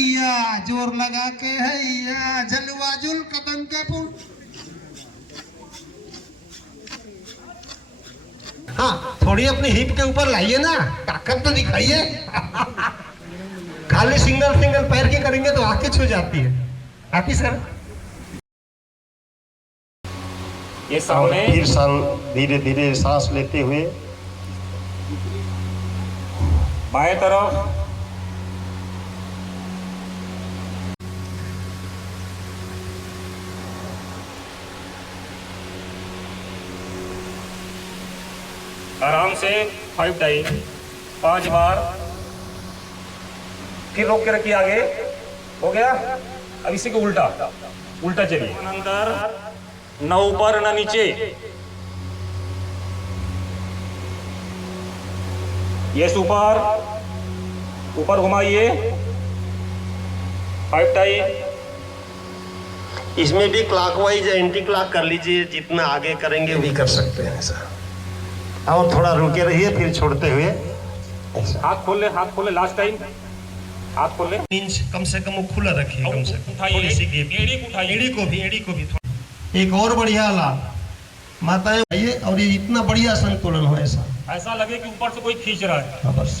हैया, जोर लगा के हैया, जलवा जुल कदम के पुल। हाँ, थोड़ी अपनी हिप के ऊपर लाइए ना, ताकत तो दिखाइए। खाली सिंगल सिंगल पैर की करेंगे तो आंखें छू जाती है। आती सर। ये सामने फिर धीरे धीरे सांस लेते हुए बाएं तरफ, आराम से 5 टाइम 5 बार। फिर रोक के रखिए, आगे हो गया। अब इसी को उल्टा उल्टा चलिए, अंदर न ऊपर न नीचे। ये ऊपर ऊपर घुमाइए 5 टाइम। इसमें भी क्लॉकवाइज एंटी क्लॉक कर लीजिए, जितना आगे करेंगे भी कर सकते हैं ऐसा। और थोड़ा रुके रहिए, फिर छोड़ते हुए हाथ खोल ले, हाथ खोल ले, लास्ट टाइम हाथ खोल ले। इंच कम से कम वो खुला रखिए, कम से कम उठाइए, थोड़ी सी गैप। एड़ी को भी थोड़ा। एक और बढ़िया लाभ माताएं आइए, और ये इतना बढ़िया संतुलन हो, ऐसा लगे कि ऊपर से कोई खींच रहा है। हाँ, बस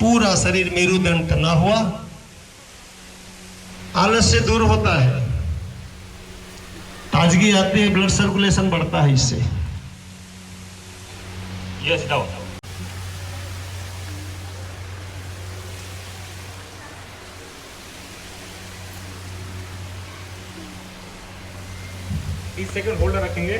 पूरा शरीर मेरुदंड ना हुआ, आलस्य दूर होता है, ताजगी आती है, ब्लड सर्कुलेशन बढ़ता है इससे। Yes down. तीस सेकंड होल्ड रखेंगे।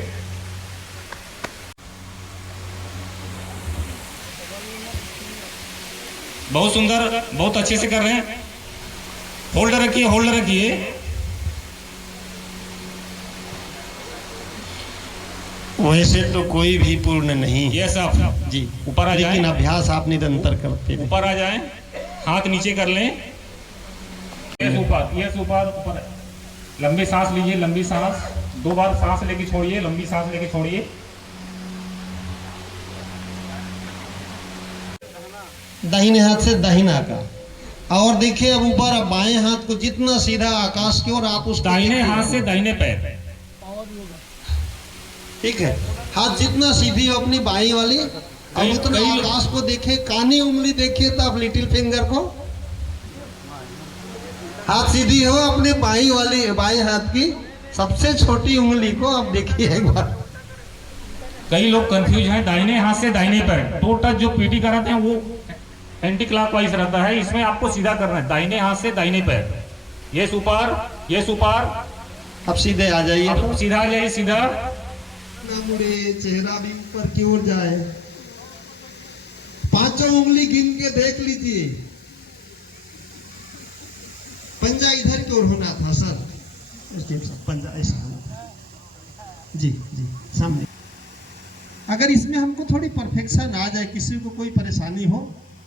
बहुत सुंदर, बहुत अच्छे से कर रहे हैं। होल्ड रखिए, होल्ड रखिए। वैसे तो कोई भी पूर्ण नहीं। यस आप जी, ऊपर आ जाए, लेकिन अभ्यास आप निरंतर करते हैं। ऊपर आ जाए, हाथ नीचे कर लें। यस ऊपर, यस ऊपर ऊपर। लंबी सांस लीजिए, लंबी सांस। 2 बार सांस लेके छोड़िए, लंबी सांस लेके छोड़िए। दाहिने हाथ से दाहिना का, और देखिए अब ऊपर, अब बाएं हाथ को जितना सीधा आकाश की ओर आप उस दाहिने हाथ से दाहिने पैर। ठीक है, हाथ जितना सीधी हो अपनी बाई वाली, अब उतना आकाश को देखे, कानी उंगली देखिए तो आप लिटिल फिंगर को, हाथ सीधी हो अपने बाई वाली, बाएं हाथ की सबसे छोटी उंगली को आप देखिए एक बार। कई लोग कंफ्यूज हैं, दाहिने हाथ से दाहिने पैर। तो टच जो पीटी कराते हैं वो एंटी क्लॉकवाइज रहता है, इसमें आपको सीधा करना है, दाहिने हाथ से दाहिने पैर। ये ऊपर, ये ऊपर। अब सीधे आ जाइए, अब सीधा आ जाइए, सीधा। ना मुड़े, चेहरा भी ऊपर की ओर जाए। 5 उंगली गिन के देख लीजिए। पंजा इधर की ओर होना था सर, पंजा ऐसा होना था। जी जी, सामने। अगर इसमें हमको थोड़ी परफेक्शन आ जाए, किसी को कोई परेशानी हो,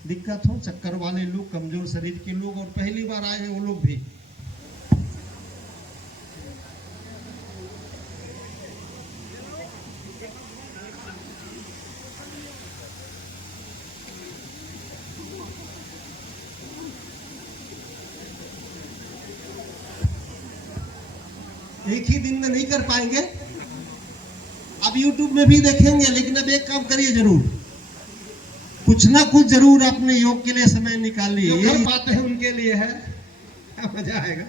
दिक्कत हो, चक्कर वाले लोग, कमजोर शरीर के लोग, और पहली बार आए हैं वो लोग भी, एक ही दिन में नहीं कर पाएंगे। अब YouTube में भी देखेंगे, लेकिन अब एक काम करिए जरूर, कुछ ना कुछ जरूर अपने योग के लिए समय निकालिए। ये पाते हैं उनके लिए है, मजा आएगा।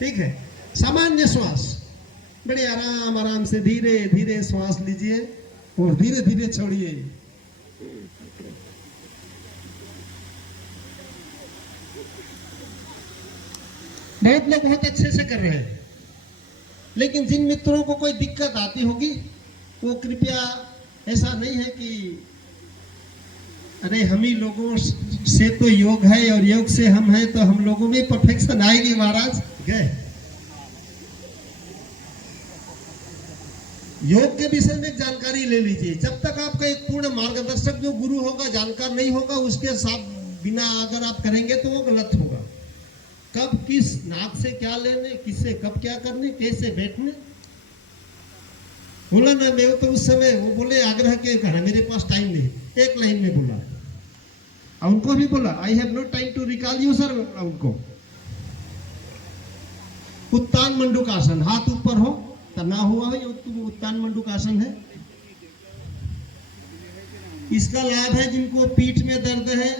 ठीक है, सामान्य श्वास, बड़े आराम आराम से धीरे धीरे श्वास लीजिए और धीरे धीरे छोड़िए। बहुत लोग बहुत अच्छे से कर रहे हैं, लेकिन जिन मित्रों को कोई दिक्कत आती होगी वो कृपया, ऐसा नहीं है कि अरे हम ही लोगों से तो योग है और योग से हम हैं तो हम लोगों में परफेक्शन आएगी महाराज। गए योग के विषय में जानकारी ले लीजिए। जब तक आपका एक पूर्ण मार्गदर्शक जो गुरु होगा, जानकार नहीं होगा, उसके साथ बिना अगर आप करेंगे तो वो गलत होगा। कब किस नाक से क्या लेने, किससे कब क्या करने, कैसे बैठने, बोला ना। मैं तो उस समय वो बोले आग्रह के कहा, मेरे पास टाइम नहीं, एक लाइन में बोला, उनको भी बोला I have no time to recall you sir. उनको उत्तान मंडूकासन, हाथ ऊपर हो तना हुआ है, उत्तान मंडूकासन है। इसका लाभ है जिनको पीठ में दर्द है,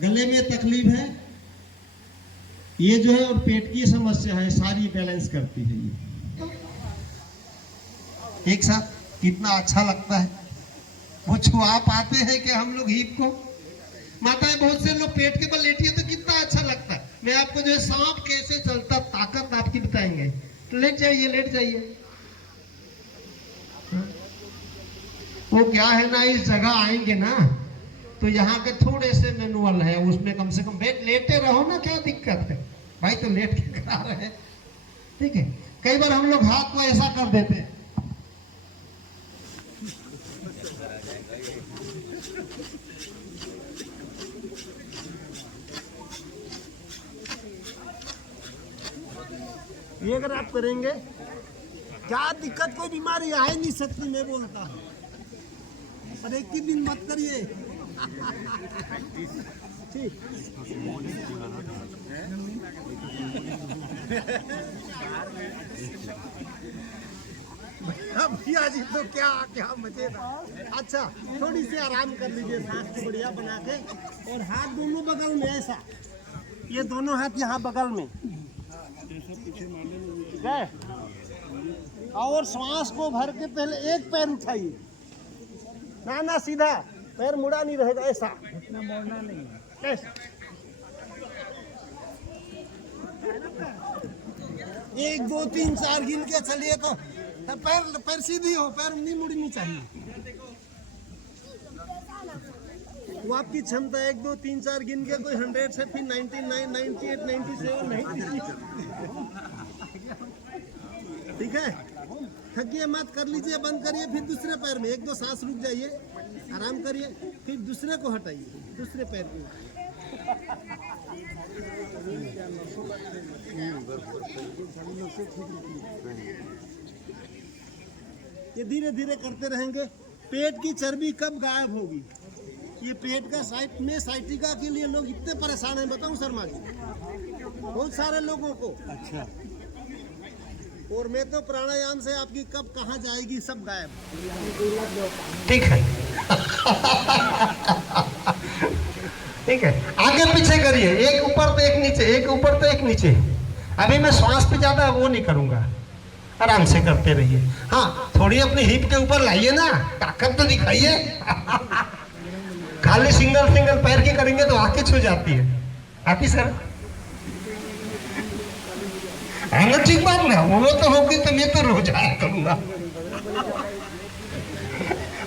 गले में तकलीफ है, ये जो है, और पेट की समस्या है, सारी बैलेंस करती है ये एक साथ। कितना अच्छा लगता है वो छुआ पाते हैं कि हम लोग हिप को। माताएं बहुत से लोग पेट के बल लेटी है तो कितना अच्छा लगता है। मैं आपको जो है सांप कैसे चलता ताकत आपकी बताएंगे। तो लेट जाइए, लेट जाइए। वो क्या है ना, इस जगह आएंगे ना तो यहाँ के थोड़े से मैनुअल है, उसमें कम से कम बैठ लेटे रहो ना, क्या दिक्कत है भाई, तो लेट के करा रहे हैं, ठीक है। कई बार हम लोग हाथ को ऐसा कर देते हैं, ये अगर आप करेंगे, क्या दिक्कत, कोई बीमारी आ ही नहीं सकती, मैं बोलता हूँ। पर एक ही दिन मत करिए, ठीक। भैया जी तो क्या क्या मजेदार। अच्छा, थोड़ी सी आराम कर लीजिए, सांस को बढ़िया बना के, और हाथ दोनों बगल में ऐसा, ये दोनों हाथ यहाँ बगल में, ठीक है। और श्वास को भर के पहले एक पैर उठाइए, ना ना सीधा, पैर मुड़ा नहीं रहेगा, ऐसा इतना मोड़ना नहीं है, ऐसा। 1 2 3 4 गिन के चलिए तो पैर सीधी हो, पैर नहीं मुड़नी चाहिए। वो आपकी क्षमता 1 2 3 4 गिन के, कोई 100 से फिर 99 98 97 नहीं, ठीक है। थकिए मत, कर लीजिए, बंद करिए, फिर दूसरे पैर में 1 2 सांस रुक जाइए, आराम करिए, फिर दूसरे को हटाइए, दूसरे पैर को। ये धीरे धीरे करते रहेंगे। पेट की चर्बी कब गायब होगी? ये पेट का साइट में साइटिका के लिए लोग इतने परेशान हैं, बताऊं शर्मा जी, बहुत सारे लोगों को। अच्छा। और मैं तो प्राणायाम से आपकी कब कहाँ जाएगी सब गायब, ठीक है। ठीक है, आगे पीछे करिए, एक ऊपर तो एक नीचे, एक ऊपर तो एक नीचे। अभी मैं श्वास पे ज्यादा वो नहीं करूंगा, आराम से करते रहिए। हाँ, थोड़ी अपनी हिप के ऊपर लाइए ना, ताकत तो दिखाइए। खाली सिंगल सिंगल पैर की करेंगे तो आंखें छू जाती है आपकी सर। हाँ ठीक बात ना, वो तो होगी तो मैं तो रोज आया करूंगा।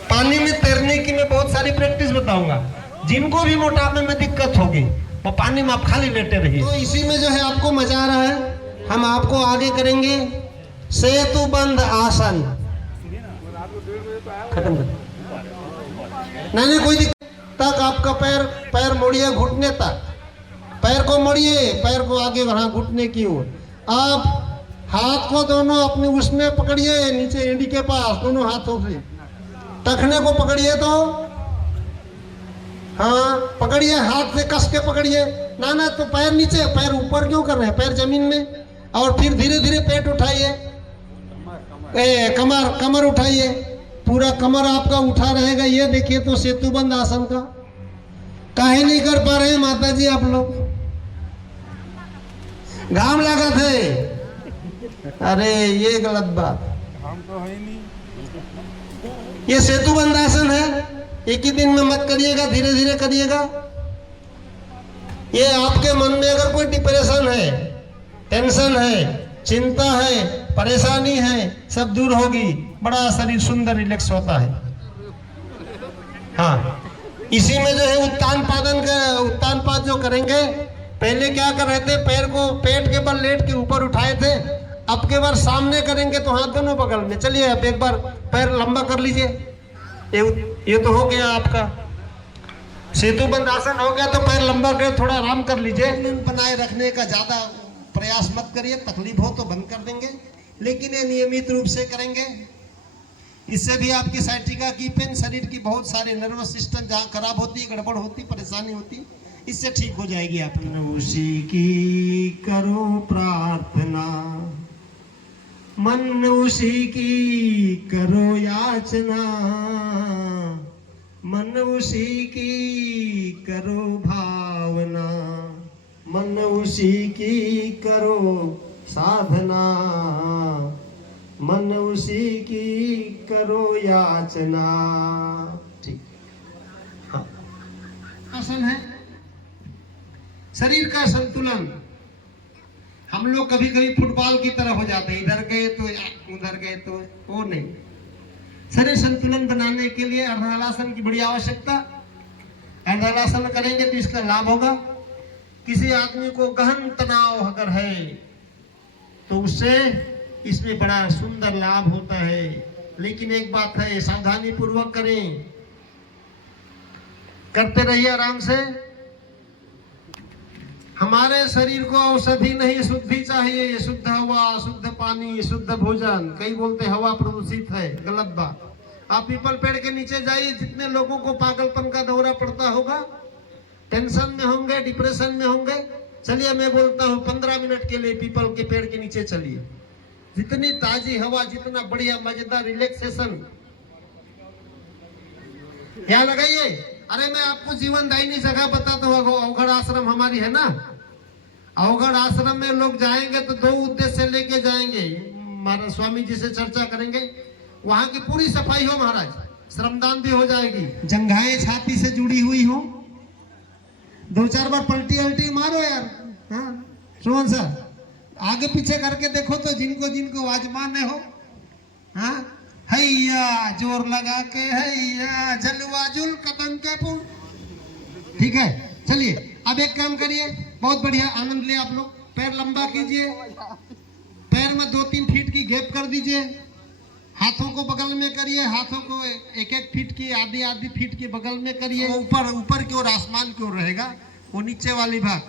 पानी में तैरने की मैं बहुत सारी प्रैक्टिस बताऊंगा। जिनको भी मोटापे में दिक्कत होगी वो पानी में आप खाली लेटे रहिए। तो इसी में जो है आपको मजा आ रहा है, हम आपको आगे करेंगे सेतु बंद आसन। खत्म कर, नहीं कोई दिक्कत तक आपका पैर मोड़िए, घुटने तक पैर को मोड़िए, पैर को आगे बढ़ा घुटने की ओर। आप हाथ को दोनों अपने उसमें पकड़िए, नीचे एड़ी के पास, दोनों हाथों से टखने को पकड़िए। तो हाँ पकड़िए, हाथ से कस के पकड़िए। ना तो पैर नीचे, पैर ऊपर क्यों कर रहे हैं, पैर जमीन में। और फिर धीरे धीरे पेट उठाइए, कमर उठाइए, पूरा कमर आपका उठा रहेगा। ये देखिए तो सेतुबंद आसन का काहे नहीं कर पा रहे हैं माता जी आप लोग? घाम लगा थे, अरे ये गलत बात, हम तो है नहीं। ये सेतुबंद आसन है, एक ही दिन में मत करिएगा, धीरे धीरे करिएगा। ये आपके मन में अगर कोई डिप्रेशन है, टेंशन है, चिंता है, परेशानी है, सब दूर होगी। बड़ा शरीर सुंदर रिलैक्स होता है। हाँ, इसी में जो है उत्तान पाद जो करेंगे। पहले क्या कर रहे थे, पैर को पेट के बल लेट के ऊपर उठाए थे, अब के बार सामने करेंगे तो हाथ दोनों बगल में। चलिए अब एक बार पैर लंबा कर लीजिए। ये तो हो गया आपका सेतुबंद आसन हो गया। तो पैर लंबा कर, थोड़ा आराम कर लीजिए। बनाए रखने का ज्यादा प्रयास मत करिए, तकलीफ हो तो बंद कर देंगे, लेकिन ये नियमित रूप से करेंगे। इससे भी आपकी साइटिका की पेन, शरीर की बहुत सारे नर्वस सिस्टम जहाँ खराब होती, गड़बड़ होती, परेशानी होती, इससे ठीक हो जाएगी आप। उसी की करो प्रार्थना, मन उसी की करो याचना, मन उसी की करो भावना, मन उसी की करो साधना, मन उसी की करो याचना। ठीक, हाँ। आसन है शरीर का संतुलन। हम लोग कभी कभी फुटबॉल की तरह हो जाते हैं, इधर गए तो उधर गए तो, वो नहीं। शरीर संतुलन बनाने के लिए अर्धहलासन की बड़ी आवश्यकता। अर्धहलासन करेंगे तो इसका लाभ होगा। किसी आदमी को गहन तनाव अगर है तो उससे इसमें बड़ा सुंदर लाभ होता है। लेकिन एक बात है, सावधानी पूर्वक करें, करते रहिए आराम से। हमारे शरीर को औषधि नहीं, शुद्धि चाहिए। शुद्ध हवा, शुद्ध पानी, शुद्ध भोजन। कई बोलते हवा प्रदूषित है, गलत बात। आप पीपल पेड़ के नीचे जाइए, जितने लोगों को पागलपन का दौरा पड़ता होगा, टेंशन में होंगे, डिप्रेशन में होंगे, चलिए मैं बोलता हूँ 15 मिनट के लिए पीपल के पेड़ के नीचे चलिए। जितनी ताजी हवा, जितना बढ़िया मजेदार रिलैक्सेशन, यहाँ लगाइए। अरे मैं आपको जीवनदायिनी जगह बताता हूँ, अवघड़ आश्रम हमारी है ना। अवघड़ आश्रम में लोग जाएंगे तो 2 उद्देश्य लेके जाएंगे। महाराज स्वामी जी से चर्चा करेंगे, वहां की पूरी सफाई हो महाराज, श्रमदान भी हो जाएगी, जंघाएं छाती से जुड़ी हुई हो, 2-4 बार पलटी अल्टी मारो यार। हाँ सुमन सर, आगे पीछे करके देखो तो जिनको जिनको आजमाने हो। हाँ हैया जोर लगा के, हैया जलवा जुल कदम के पुल। ठीक है, चलिए अब एक काम करिए, बहुत बढ़िया आनंद ले आप लोग। पैर लंबा कीजिए, पैर में 2-3 फीट की गैप कर दीजिए। हाथों को बगल में करिए, हाथों को 1-1 फीट की, आधी फीट के बगल में करिए। ऊपर की ओर, आसमान की ओर रहेगा वो नीचे वाली भाग।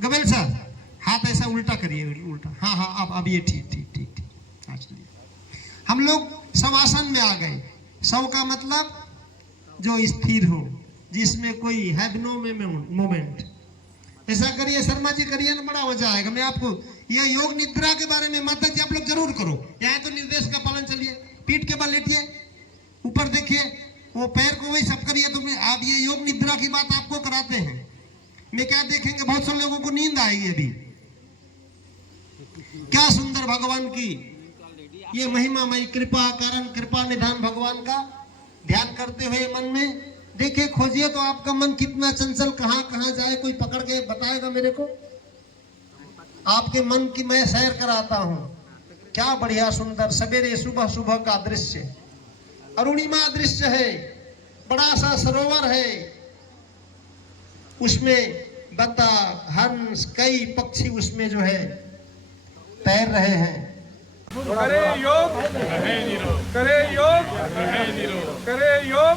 गबेल सर हाथ ऐसा उल्टा करिए, उल्टा। हाँ हाँ, अब ये ठीक ठीक ठीक ठीक। हाँ चलिए, हम लोग शवासन में आ गए। शव का मतलब जो स्थिर हो, जिसमें कोई हैव नो मोमेंट। ऐसा करिए, शर्मा जी करिए ना, बड़ा मजा आएगा। मैं आपको ये योग निद्रा के बारे में, माता जी आप लोग जरूर करो। यहाँ तो निर्देश का पालन। चलिए पीठ के बल लेटिए, ऊपर देखिए, वो पैर को वही सब करिए। तो आप ये योग निद्रा की बात आपको कराते हैं। मैं क्या देखेंगे, बहुत से लोगों को नींद आएगी अभी। क्या सुंदर भगवान की ये महिमामयी कृपा कारण, कृपा निधान भगवान का ध्यान करते हुए मन में देखिए, खोजिए तो आपका मन कितना चंचल, कहां कहां जाए, कोई पकड़ के बताएगा मेरे को। आपके मन की मैं सैर कराता हूं। क्या बढ़िया सुंदर सवेरे सुबह सुबह का दृश्य, अरुणिमा दृश्य है। बड़ा सा सरोवर है, उसमें बतख, हंस, कई पक्षी उसमें जो है तैर रहे हैं। करे योग, करे योग, करे योग।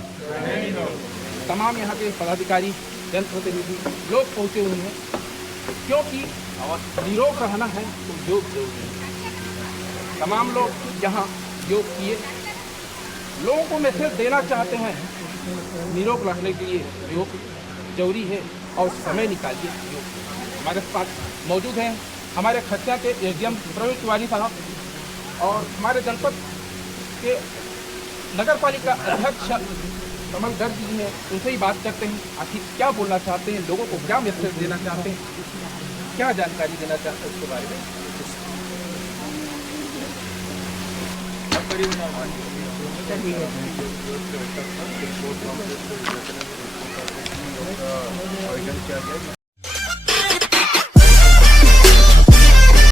तमाम यहाँ के पदाधिकारी, जनप्रतिनिधि लोग पहुँचे हुए हैं, क्योंकि निरोग रहना है तो योग जरूरी है। तमाम लोग यहाँ योग किए। लोगों को मैसेज देना चाहते हैं, निरोग रहने के लिए योग जरूरी है और समय निकालिए योग। हमारे साथ मौजूद हैं हमारे खच्चा के एसडीएम प्रवीण तिवारी साहब और हमारे जनपद के नगर पालिका अध्यक्ष कमल गर्ग जी हैं। उनसे ही बात करते हैं, आखिर क्या बोलना चाहते हैं, लोगों को क्या मैसेज देना चाहते हैं, क्या जानकारी देना चाहते हैं उसके बारे में। आयोजन किया गया